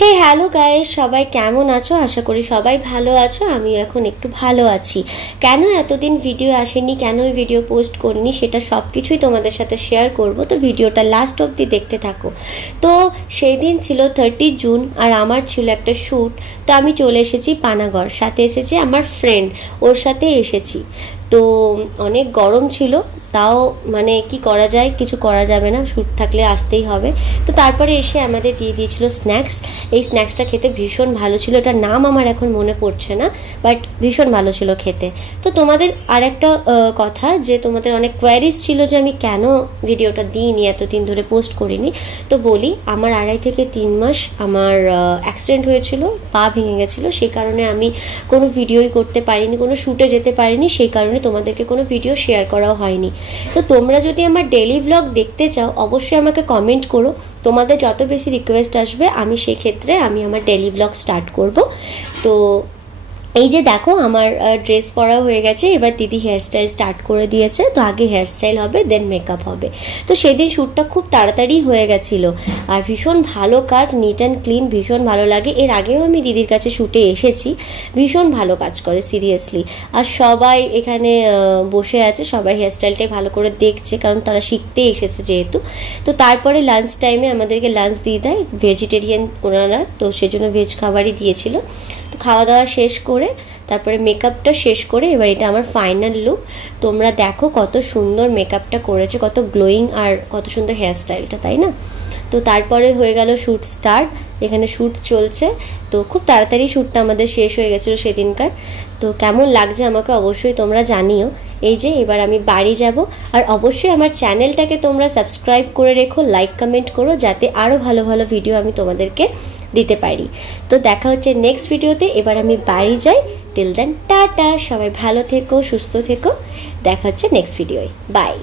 হে hello guys, সবাই কেমন আছো? আশা করি সবাই ভালো আছো। আমি এখন একটু ভালো আছি। কেন এতদিন ভিডিও আসেনি, কেন ভিডিও পোস্ট করিনি, সেটা সব কিছুই তোমাদের সাথে শেয়ার করব। তো ভিডিওটা লাস্ট অবধি দেখতে থাকো। তো সেই দিন ছিল 30 জুন আর আমার ছিল একটা শ্যুট। তো আমি চলে এসেছি পানাগড়, সাথে এসেছি আমার ফ্রেন্ড, ওর সাথে এসেছি। তো অনেক গরম ছিল, তাও মানে কি করা যায়, কিছু করা যাবে না, শ্যুট থাকলে আসতেই হবে। তো তারপরে এসে আমাদের দিয়ে দিয়েছিল স্ন্যাক্স। এই স্ন্যাক্সটা খেতে ভীষণ ভালো ছিল, এটার নাম আমার এখন মনে পড়ছে না, বাট ভীষণ ভালো ছিল খেতে। তো তোমাদের আর একটা কথা, যে তোমাদের অনেক কোয়ারিজ ছিল যে আমি কেন ভিডিওটা দিইনি, এতদিন ধরে পোস্ট করিনি। তো বলি, আমার 2.5 থেকে 3 মাস আমার অ্যাক্সিডেন্ট হয়েছিল, পা ভেঙে গেছিলো, সেই কারণে আমি কোনো ভিডিওই করতে পারিনি, কোনো শ্যুটে যেতে পারিনি, সেই কারণে তোমাদেরকে কোনো ভিডিও শেয়ার করাও হয়নি। তো তোমরা যদি আমার ডেইলি ভ্লগ দেখতে চাও, অবশ্যই আমাকে কমেন্ট করো। তোমাদের যত বেশি রিকোয়েস্ট আসবে, আমি সেই ক্ষেত্রে আমি আমার ডেইলি ভ্লগ স্টার্ট করব। তো এই যে দেখো, আমার ড্রেস পরা হয়ে গেছে, এবার দিদি হেয়ারস্টাইল স্টার্ট করে দিয়েছে। তো আগে হেয়ারস্টাইল হবে, দেন মেকআপ হবে। তো সেদিন শ্যুটটা খুব তাড়াতাড়ি হয়ে গেছিলো, আর ভীষণ ভালো কাজ, নিট অ্যান্ড ক্লিন, ভীষণ ভালো লাগে। এর আগেও আমি দিদির কাছে শ্যুটে এসেছি, ভীষণ ভালো কাজ করে সিরিয়াসলি। আর সবাই এখানে বসে আছে, সবাই হেয়ারস্টাইলটাই ভালো করে দেখছে, কারণ তারা শিখতে এসেছে যেহেতু। তো তারপরে লাঞ্চ টাইমে আমাদেরকে লাঞ্চ দিয়ে দেয়, ভেজিটেরিয়ান ওনারা, তো সেজন্য ভেজ খাবারই দিয়েছিল। তো খাওয়া দাওয়া শেষ করে তারপরে মেকআপটা শেষ করে, এবার এটা আমার ফাইনাল লুক। তোমরা দেখো কত সুন্দর মেকআপটা করেছে, কত গ্লোয়িং, আর কত সুন্দর হেয়ারস্টাইলটা, তাই না? তো তারপরে হয়ে গেল শ্যুট স্টার্ট। এখানে শ্যুট চলছে। তো খুব তাড়াতাড়ি শ্যুটটা আমাদের শেষ হয়ে গেছিলো সেদিনকার। তো কেমন লাগছে আমাকে অবশ্যই তোমরা জানিও। এই যে এবার আমি বাড়ি যাব, আর অবশ্যই আমার চ্যানেলটাকে তোমরা সাবস্ক্রাইব করে রেখো, লাইক কমেন্ট করো, যাতে আরও ভালো ভালো ভিডিও আমি তোমাদেরকে দিতে পারি। তো দেখা হচ্ছে নেক্সট ভিডিওতে। এবার আমি বাড়ি যাই। টিল দেন টাটা, সবাই ভালো থেকো, সুস্থ থেকো। দেখা হচ্ছে নেক্সট ভিডিওয়। বাই।